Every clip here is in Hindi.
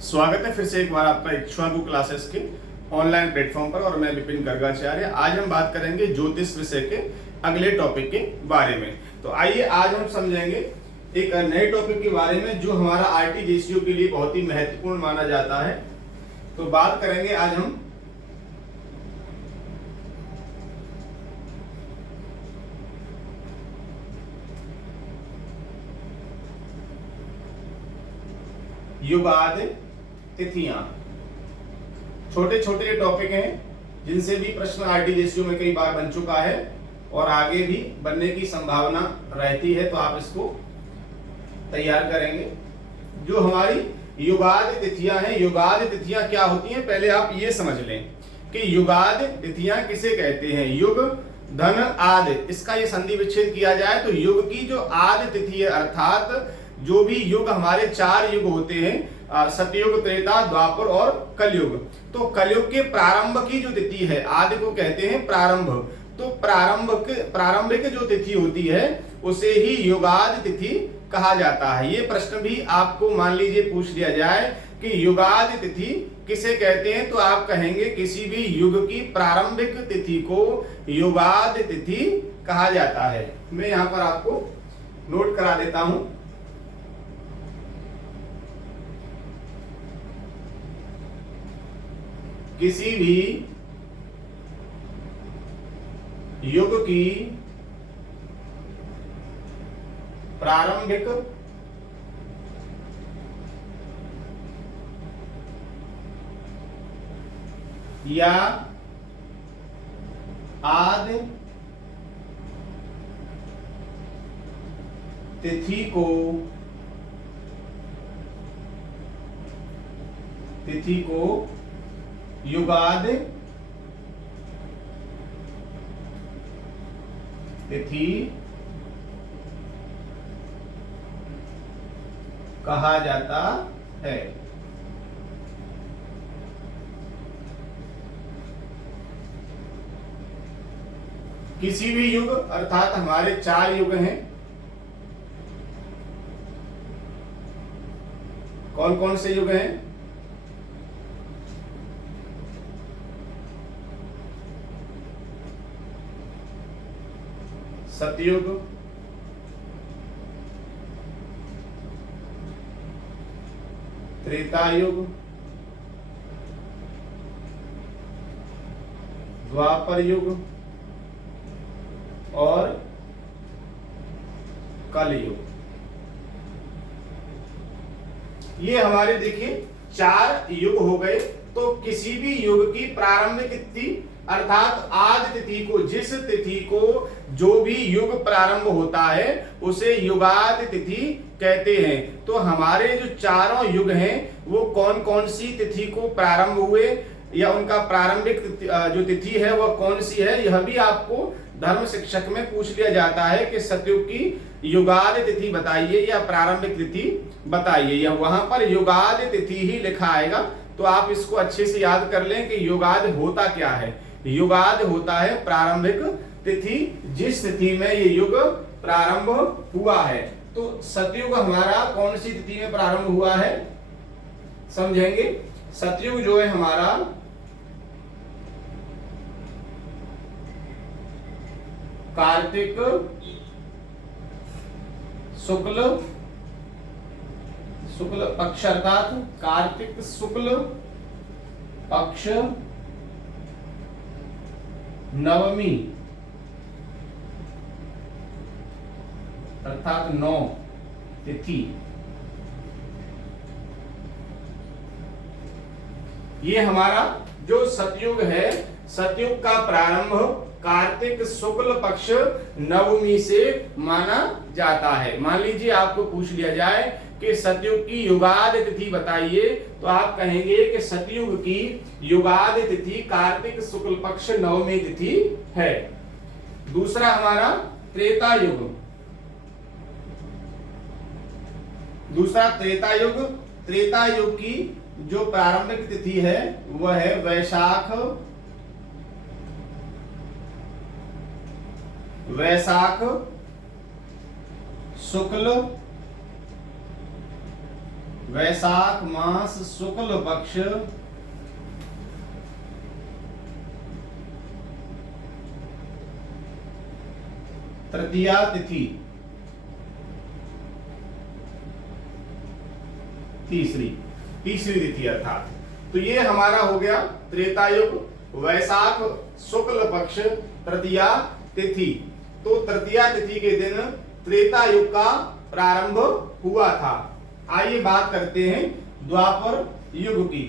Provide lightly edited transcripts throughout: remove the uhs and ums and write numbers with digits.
स्वागत है फिर से एक बार आपका इक्ष्वाकु क्लासेस के ऑनलाइन प्लेटफॉर्म पर और मैं विपिन गर्गाचार्य। आज हम बात करेंगे ज्योतिष विषय के अगले टॉपिक के बारे में। तो आइए आज हम समझेंगे एक नए टॉपिक के बारे में जो हमारा आरटीजीएसयू के लिए बहुत ही महत्वपूर्ण माना जाता है। तो बात करेंगे आज हम युगादि तिथियां। छोटे छोटे टॉपिक हैं जिनसे भी प्रश्न आरटीजीएसयू में कई बार बन चुका है और आगे भी बनने की संभावना रहती है, तो आप इसको तैयार करेंगे। जो हमारी युगादि तिथियां हैं, युगादि तिथियां क्या होती हैं पहले आप ये समझ लें कि युगादि तिथियां किसे कहते हैं। युग धन आदि, इसका ये संधि विच्छेद किया जाए तो युग की जो आदि तिथि है, अर्थात जो भी युग हमारे 4 युग होते हैं, सतयुग, त्रेता, द्वापर और कलयुग। तो कलयुग के प्रारंभ की जो तिथि है, आदि को कहते हैं प्रारंभ। तो प्रारंभिक जो तिथि होती है उसे ही युगादि तिथि कहा जाता है। ये प्रश्न भी आपको मान लीजिए पूछ लिया जाए कि युगादि तिथि किसे कहते हैं, तो आप कहेंगे किसी भी युग की प्रारंभिक तिथि को युगादि तिथि कहा जाता है। मैं यहां पर आपको नोट करा देता हूं। किसी भी युग की प्रारंभिक या आदि तिथि को युगादि तिथि कहा जाता है। किसी भी युग, अर्थात हमारे 4 युग हैं। कौन कौन से युग हैं? सतयुग, त्रेतायुग, द्वापर युग और कलयुग। ये हमारे देखिए 4 युग हो गए। तो किसी भी युग की प्रारंभिक तिथि अर्थात आदि तिथि को, जिस तिथि को जो भी युग प्रारंभ होता है उसे युगादि तिथि कहते हैं। तो हमारे जो 4 युग हैं वो कौन कौन सी तिथि को प्रारंभ हुए या उनका प्रारंभिक जो तिथि है वह कौन सी है, यह भी आपको धर्म शिक्षक में पूछ लिया जाता है कि सतयुग की युगादि तिथि बताइए या प्रारंभिक तिथि बताइए, या वहां पर युगादि तिथि ही लिखा आएगा। तो आप इसको अच्छे से याद कर लें कि युगादि होता क्या है। युगादि होता है प्रारंभिक तिथि, जिस तिथि में ये युग प्रारंभ हुआ है। तो सतयुग हमारा कौन सी तिथि में प्रारंभ हुआ है समझेंगे। सतयुग जो है हमारा कार्तिक शुक्ल पक्ष, अर्थात कार्तिक शुक्ल पक्ष नवमी अर्थात 9 तिथि। ये हमारा जो सतयुग है, सतयुग का प्रारंभ कार्तिक शुक्ल पक्ष नवमी से माना जाता है। मान लीजिए आपको पूछ लिया जाए कि सतयुग की युगादि तिथि बताइए, तो आप कहेंगे कि सतयुग की युगादि तिथि कार्तिक शुक्ल पक्ष नवमी तिथि है। दूसरा हमारा त्रेता युग। दूसरा त्रेता युग। त्रेता युग की जो प्रारंभिक तिथि है वह है वैशाख शुक्ल वैशाख मास शुक्ल पक्ष तृतीया तिथि, तीसरी तिथि अर्थात। तो ये हमारा हो गया त्रेता युग, वैशाख शुक्ल पक्ष तृतीया तिथि। तो तृतीया तिथि के दिन त्रेता युग का प्रारंभ हुआ था। आइए बात करते हैं द्वापर युग की।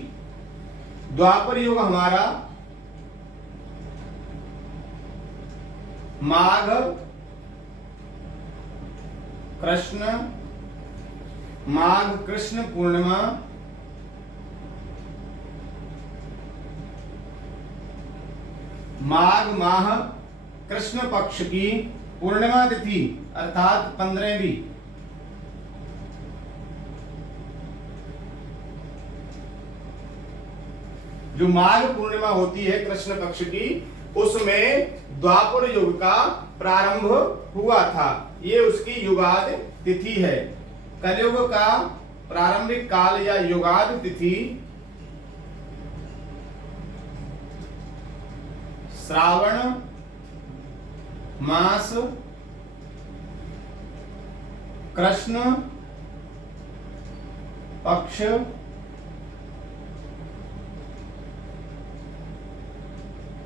द्वापर युग हमारा माघ कृष्ण पूर्णिमा माघ माह कृष्ण पक्ष की पूर्णिमा तिथि अर्थात 15वीं, जो माघ पूर्णिमा होती है कृष्ण पक्ष की, उसमें द्वापर युग का प्रारंभ हुआ था। ये उसकी युगाद तिथि है। कलयुग का प्रारंभिक काल या युगाद तिथि श्रावण मास कृष्ण पक्ष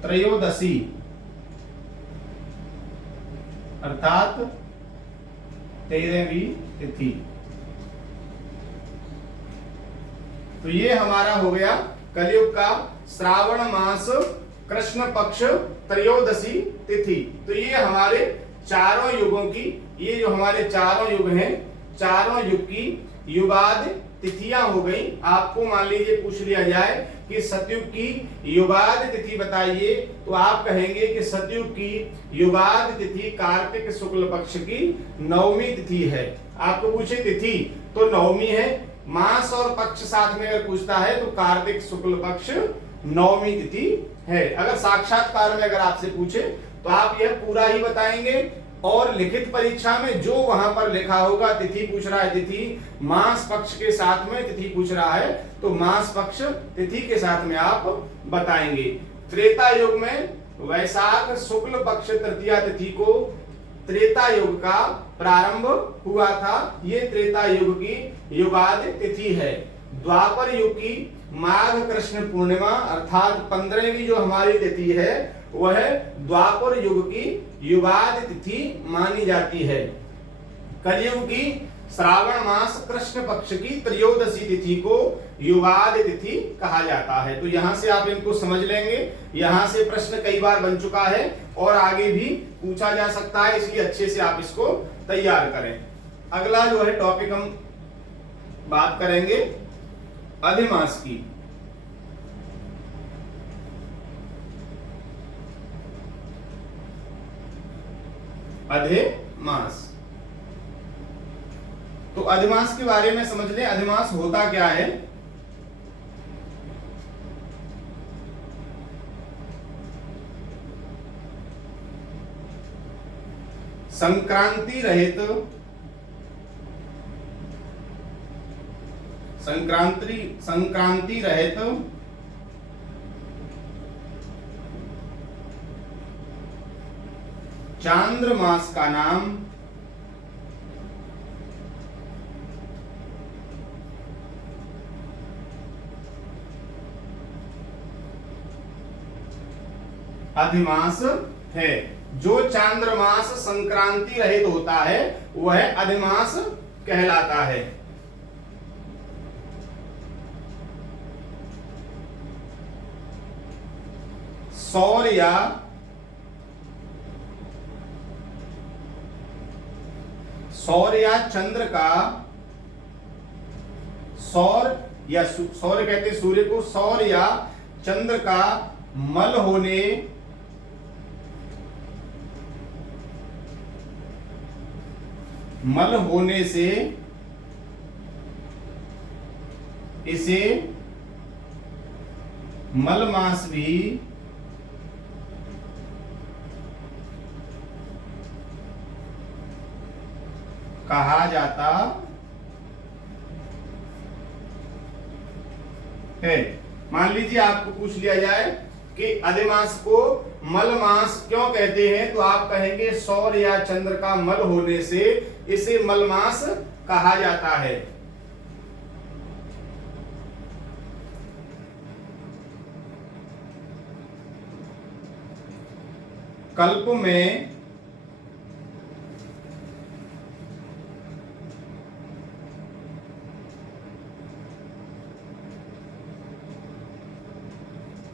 त्रयोदशी अर्थात 13वीं तिथि। तो ये हमारा हो गया कलयुग का श्रावण मास कृष्ण पक्ष त्रयोदशी तिथि। तो ये हमारे चारों युगों की, ये जो हमारे चारों युग हैं, चारों युग की युगाद तिथियां हो गई। आपको मान लीजिए पूछ लिया जाए कि सतयुग की युगाद तिथि बताइए, तो आप कहेंगे कि सतयुग की युगाद तिथि कार्तिक शुक्ल पक्ष की 9वीं तिथि है। आपको पूछे तिथि तो 9वीं है, मास और पक्ष साथ में अगर पूछता है तो कार्तिक शुक्ल पक्ष 9वीं तिथि है। अगर साक्षात्कार में अगर आपसे पूछे तो आप यह पूरा ही बताएंगे, और लिखित परीक्षा में जो वहां पर लिखा होगा, तिथि पूछ रहा है तिथि मास पक्ष के साथ में तिथि पूछ रहा है, तो मास पक्ष तिथि के साथ में आप बताएंगे। त्रेता युग में वैशाख शुक्ल पक्ष तृतीया तिथि को त्रेता युग का प्रारंभ हुआ था। ये त्रेता युग की युगाद तिथि है। द्वापर युग की माघ कृष्ण पूर्णिमा अर्थात 15वीं जो हमारी तिथि है, वह द्वापर युग की युगाद तिथि मानी जाती है। कलयुग की श्रावण मास कृष्ण पक्ष की त्रयोदशी तिथि को युगाद तिथि कहा जाता है। तो यहां से आप इनको समझ लेंगे। यहां से प्रश्न कई बार बन चुका है और आगे भी पूछा जा सकता है, इसलिए अच्छे से आप इसको तैयार करें। अगला जो है टॉपिक हम बात करेंगे अधिमास की। अधिमास, तो अधिमास के बारे में समझ लें। अधिमास होता क्या है? संक्रांति रहित चांद्रमास का नाम अधिमास है। जो चांद्रमास संक्रांति रहित होता है वह अधिमास कहलाता है। सौर या चंद्र का, सौर कहते सूर्य को, सौर या चंद्र का मल होने से इसे मल मास भी कहा जाता है। मान लीजिए आपको पूछ लिया जाए कि अधिमास को मल मास क्यों कहते हैं, तो आप कहेंगे सौर या चंद्र का मल होने से इसे मल मास कहा जाता है। कल्प में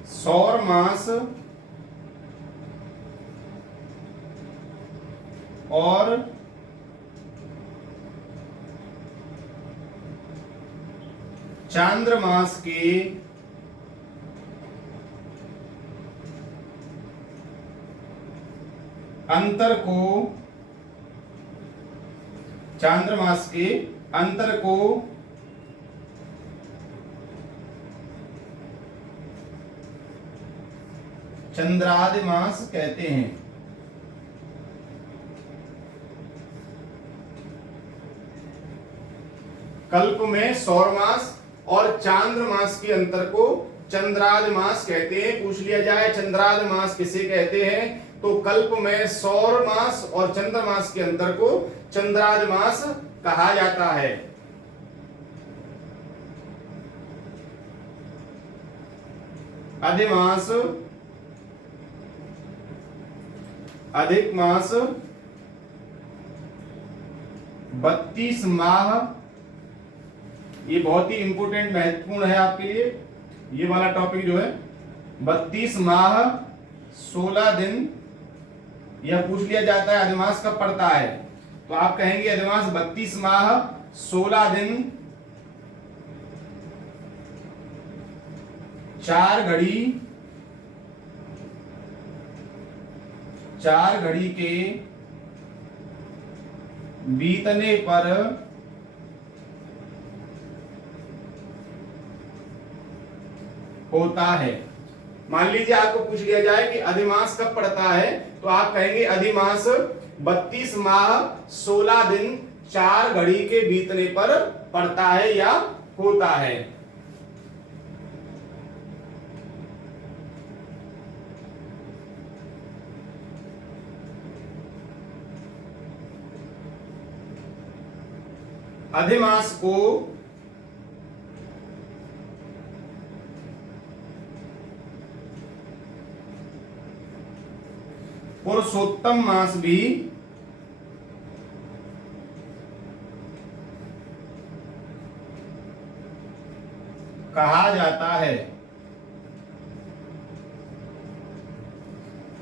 सौर मास और चांद्रमास के अंतर को चंद्रादि मास कहते हैं। कल्प में सौर मास और चांद्र मास के अंतर को चंद्रादि मास कहते हैं। पूछ लिया जाए चंद्रादि मास किसे कहते हैं, तो कल्प में सौर मास और चंद्र मास के अंतर को चंद्रादि मास कहा जाता है। अधिमास, अधिक मास, 32 माह, ये बहुत ही इंपोर्टेंट महत्वपूर्ण है आपके लिए ये वाला टॉपिक जो है। 32 माह 16 दिन, यह पूछ लिया जाता है अधिमास कब पड़ता है, तो आप कहेंगे अधिमास 32 माह 16 दिन 4 घड़ी के बीतने पर होता है। मान लीजिए आपको पूछ लिया जाए कि अधिमास कब पड़ता है, तो आप कहेंगे अधिमास 32 माह 16 दिन 4 घड़ी के बीतने पर पड़ता है या होता है। अधिमास को पुरुषोत्तम मास भी कहा जाता है।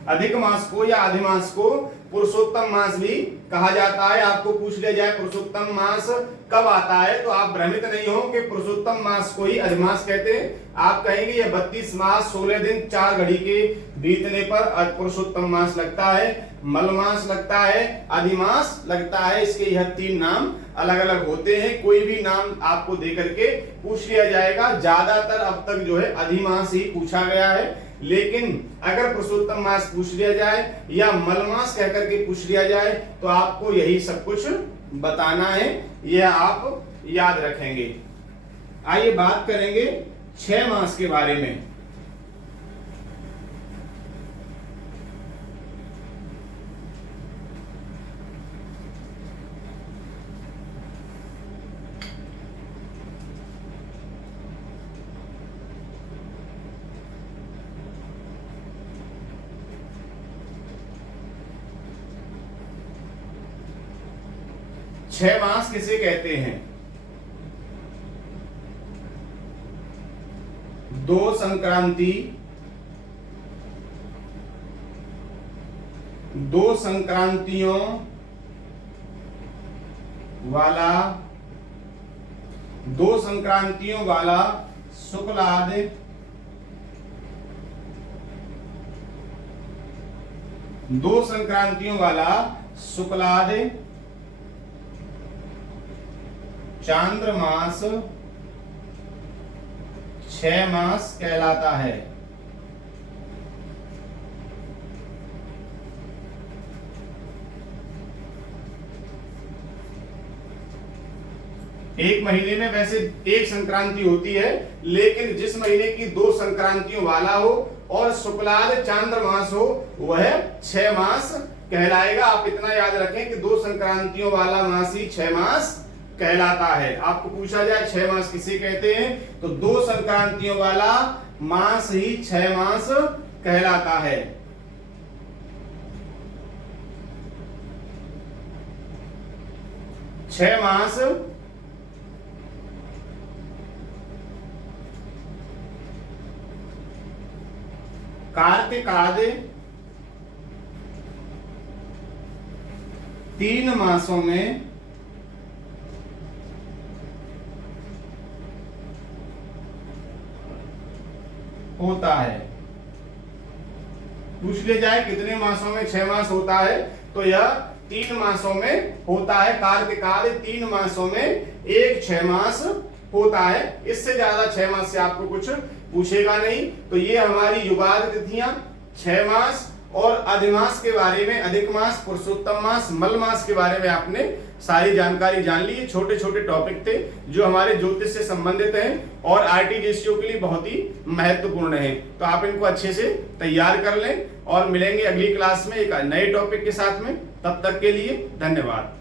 अधिक मास को या अधिमास को पुरुषोत्तम मास भी कहा जाता है। आपको पूछ लिया जाए पुरुषोत्तम मास कब आता है, तो आप भ्रमित नहीं हो कि पुरुषोत्तम मास को ही अधिमास कहते हैं। आप कहेंगे ये 32 मास 16 दिन 4 घड़ी के बीतने पर पुरुषोत्तम मास लगता है, मलमास लगता है, अधिमास लगता है। इसके यह 3 नाम अलग अलग होते हैं। कोई भी नाम आपको देकर के पूछ लिया जाएगा। ज्यादातर अब तक जो है अधिमास ही पूछा गया है, लेकिन अगर पुरुषोत्तम मास पूछ लिया जाए या मलमास कहकर के पूछ लिया जाए तो आपको यही सब कुछ बताना है, यह आप याद रखेंगे। आइए बात करेंगे 6 मास के बारे में। छह मास किसे कहते हैं? दो संक्रांतियों वाला शुक्लादि चांद्रमास 6 मास कहलाता है। एक महीने में वैसे एक संक्रांति होती है, लेकिन जिस महीने की 2 संक्रांतियों वाला हो और शुक्लाद चांद्रमास हो वह 6 मास कहलाएगा। आप इतना याद रखें कि 2 संक्रांतियों वाला मास ही 6 मास कहलाता है। आपको पूछा जाए 6 मास किसे कहते हैं, तो 2 संक्रांतियों वाला मास ही 6 मास कहलाता है। छह मास कार्तिक आदि 3 मासों में होता है। पूछ ले जाए कितने मासों में 6 मास होता है, तो यह 3 मासों में होता है। कार्तिक आदि 3 मासों में एक 6 मास होता है। इससे ज्यादा 6 मास से आपको कुछ पूछेगा नहीं। तो ये हमारी युगादि तिथियां 6 मास और अधिमास के बारे में, अधिक मास, पुरुषोत्तम मास, मल मास के बारे में आपने सारी जानकारी जान ली। छोटे छोटे टॉपिक थे जो हमारे ज्योतिष से संबंधित हैं और आरटीजीएससीओ के लिए बहुत ही महत्वपूर्ण है। तो आप इनको अच्छे से तैयार कर लें और मिलेंगे अगली क्लास में एक नए टॉपिक के साथ में। तब तक के लिए धन्यवाद।